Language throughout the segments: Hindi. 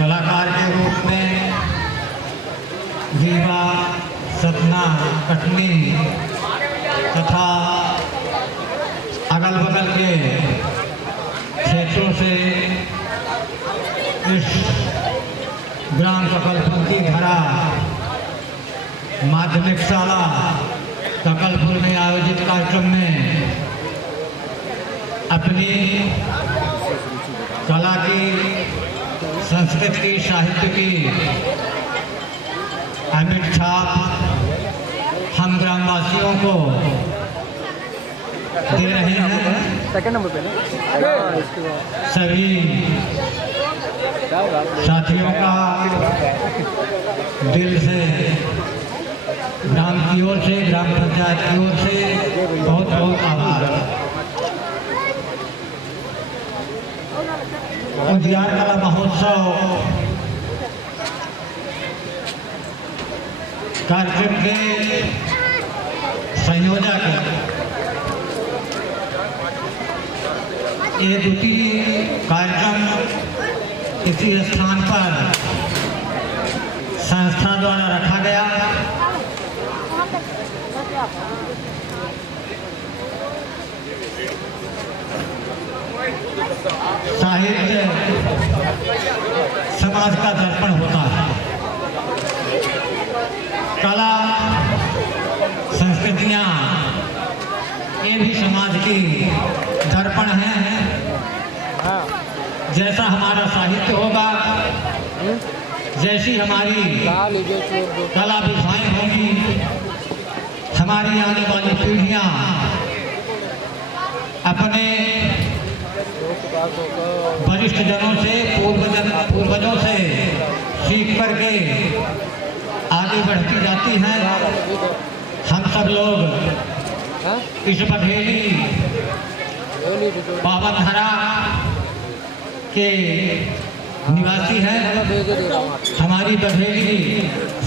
कलाकार के रूप में रीवा, सतना, कटनी तथा अगल बगल के क्षेत्रों से इस ग्राम सकलपुर धरा माध्यमिक शाला सकलपुर में आयोजित कार्यक्रम में अपनी कला की, संस्कृति की, साहित्य की अमिट छाप हम ग्रामवासियों को दे रहे हैं। सेकंड नंबर पे सभी साथियों का दिल से, ग्राम की ओर से, ग्राम पंचायत की ओर से बहुत बहुत आभार। उजियार कला महोत्सव कार्यक्रम के संयोजक ये द्वितीय कार्यक्रम किसी स्थान पर संस्था द्वारा रखा गया। साहित्य समाज का दर्पण होता है। कला, संस्कृतियाँ ये भी समाज की दर्पण है। जैसा हमारा साहित्य होगा, जैसी हमारी कला विधाएँ होंगी, हमारी आने वाली पीढ़ियाँ अपने वरिष्ठ जनों से, पूर्वजों से सीख करके आगे बढ़ती जाती हैं। हम सब लोग इस बघेली पावन धरा के निवासी हैं। हमारी बघेली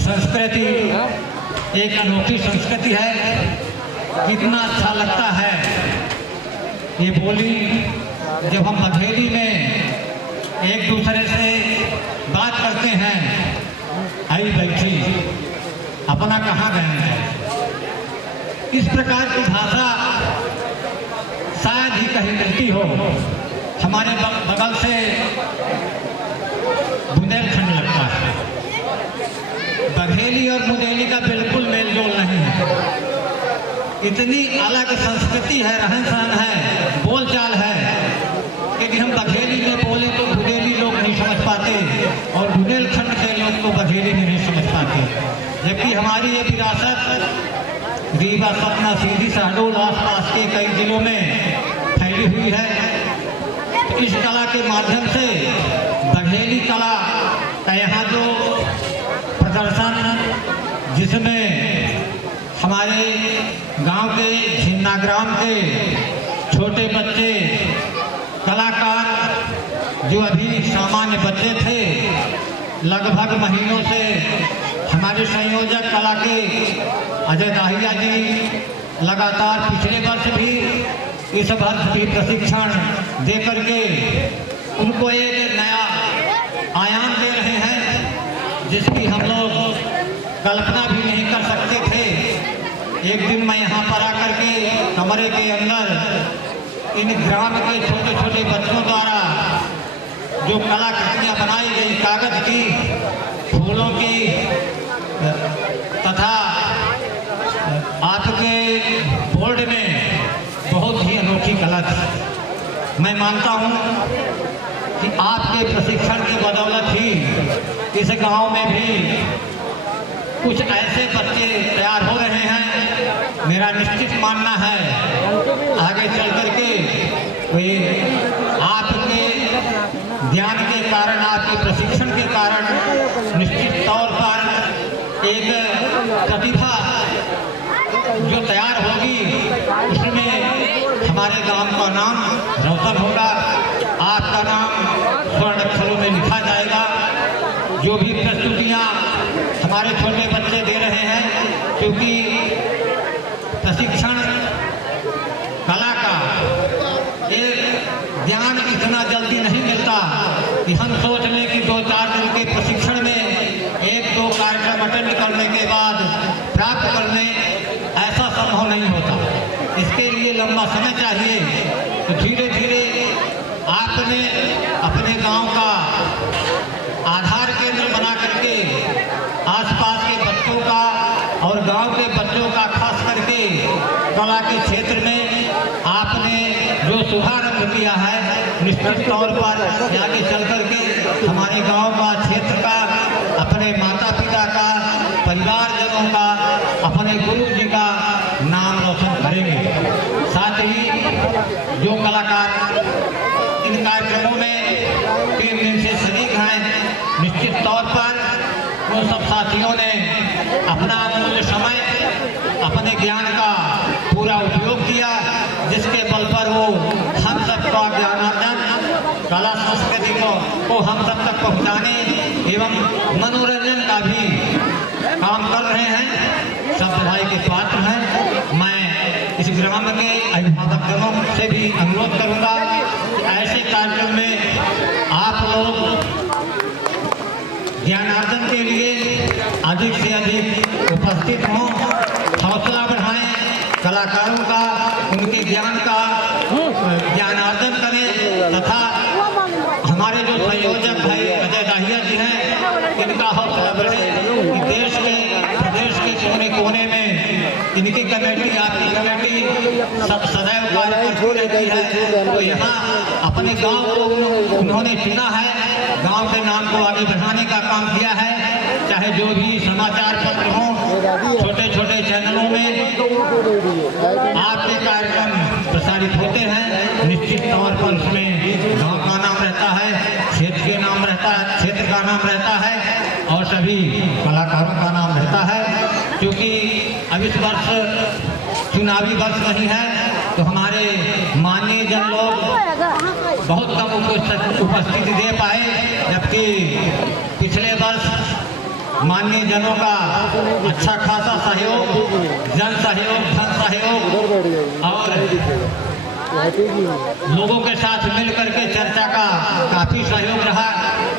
संस्कृति एक अनोखी संस्कृति है। कितना अच्छा लगता है ये बोली जब हम बघेली में एक दूसरे से बात करते हैं। आई बैठी अपना कहाँ गए हैं। इस प्रकार की भाषा शायद ही कहीं मिलती हो। हमारे बगल से बुंदेलखंड लगता है। बघेली और बुंदेली का बिल्कुल मेल जोल नहीं है। इतनी अलग संस्कृति है, रहन सहन है, बोलचाल है कि हम बघेली में बोले तो बुंदेली लोग नहीं समझ पाते और बुंदेलखंड के लोग तो बघेली में नहीं समझ पाते। जबकि हमारी ये विरासत रीवा, सतना, सीधी, शहडोल आसपास के कई जिलों में फैली हुई है। तो इस कला के माध्यम से बघेली कला का यहाँ जो प्रदर्शन, जिसमें हमारे गांव के, झिन्ना ग्राम के छोटे बच्चे कलाकार जो अभी सामान्य बच्चे थे, लगभग महीनों से हमारे संयोजक कला के अजय दाहिया जी लगातार पिछले वर्ष भी, इस वर्ष भी प्रशिक्षण दे करके उनको एक नया आयाम दे रहे हैं, जिसकी हम लोग कल्पना भी नहीं कर सकते थे। एक दिन मैं यहाँ पर आकर के कमरे के अंदर इन ग्राम के छोटे छोटे बच्चों द्वारा जो कलाकृतियाँ बनाई गई, कागज की, फूलों की तथा आपके बोर्ड में बहुत ही अनोखी कला थी। मैं मानता हूँ कि आपके प्रशिक्षण की बदौलत ही इस गांव में भी कुछ ऐसे बच्चे तैयार हो रहे हैं। मेरा निश्चित मानना है आगे चल करके वे आपके ज्ञान के कारण, आपके प्रशिक्षण के कारण निश्चित तौर पर एक प्रतिभा जो तैयार होगी, उसमें हमारे गांव का नाम रोशन होगा, आपका नाम स्वर्ण अक्षरों में लिखा जाएगा। जो भी प्रस्तुतियाँ हमारे छोटे बच्चे दे रहे हैं, क्योंकि प्रशिक्षण कला का एक ज्ञान इतना जल्दी नहीं मिलता कि हम सोच लें कि 2-4 दिन गांव का आधार केंद्र बना करके आसपास के बच्चों का और गांव के बच्चों का खास करके कला के क्षेत्र में आपने जो शुभारंभ किया है, निश्चित तौर पर आगे चल करके हमारे गांव का, क्षेत्र का, अपने माता पिता का, परिवारजनों का, अपने गुरु जी का नाम रोशन करेंगे। साथ ही जो कलाकार इन कार्यक्रमों में 3 दिन से शरीक हैं, निश्चित तौर पर उन सब साथियों ने अपना अमूल्य समय, अपने ज्ञान का पूरा उपयोग किया, जिसके बल पर वो हम सबका ज्ञानार्जन, कला संस्कृति को हम सब तक पहुंचाने एवं मनोरंजन का भी काम कर रहे हैं। सब बधाई के पात्र हैं। मैं इस ग्राम के अभिभावकों से भी अनुरोध करूंगा कि ऐसे कार्यक्रम में आप लोग ज्ञानार्जन के लिए अधिक से अधिक उपस्थित हों, हौसला बढ़ाएं, कलाकारों का, उनके ज्ञान का ज्ञानार्जन करें तथा हमारे जो संयोजक है अजय दाहिया जी हैं, इनका हौसला बढ़े कि देश के, प्रदेश के कोने कोने में इनकी कमेटी, आपकी कमेटी सदैव कार्य करती रहती है। तो यहाँ अपने गांव को उन्होंने चुना है, गांव के नाम को आगे बढ़ाने का काम किया है। चाहे जो भी समाचार पत्र हों, छोटे छोटे चैनलों में आपके कार्यक्रम प्रसारित होते हैं, निश्चित तौर पर उसमें गांव का नाम रहता है, क्षेत्र के नाम रहता है, क्षेत्र का नाम रहता है और सभी कलाकारों का नाम रहता है। क्योंकि अब इस वर्ष चुनावी वर्ष नहीं है, तो हमारे माननीय जन लोग बहुत कम उपस्थिति दे पाए, जबकि पिछले वर्ष माननीय जनों का अच्छा खासा सहयोग, जन सहयोग, धन सहयोग और लोगों के साथ मिल करके चर्चा का काफी सहयोग रहा।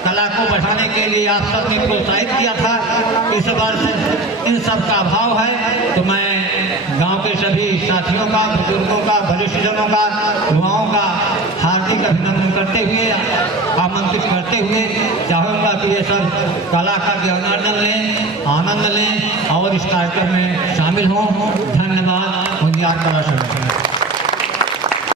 कला को बढ़ाने के लिए आप सबने प्रोत्साहित किया था। इस वर्ष इन सब का अभाव है, तो मैं गांव के सभी साथियों का, बुजुर्गों का, वरिष्ठ जनों का, युवाओं का हार्दिक अभिनंदन करते हुए, आमंत्रित करते हुए चाहूँगा कि ये सब कला का ज्ञानार्जन लें, आनंद लें और इस कार्यक्रम में शामिल हों। धन्यवाद। कला संगठन।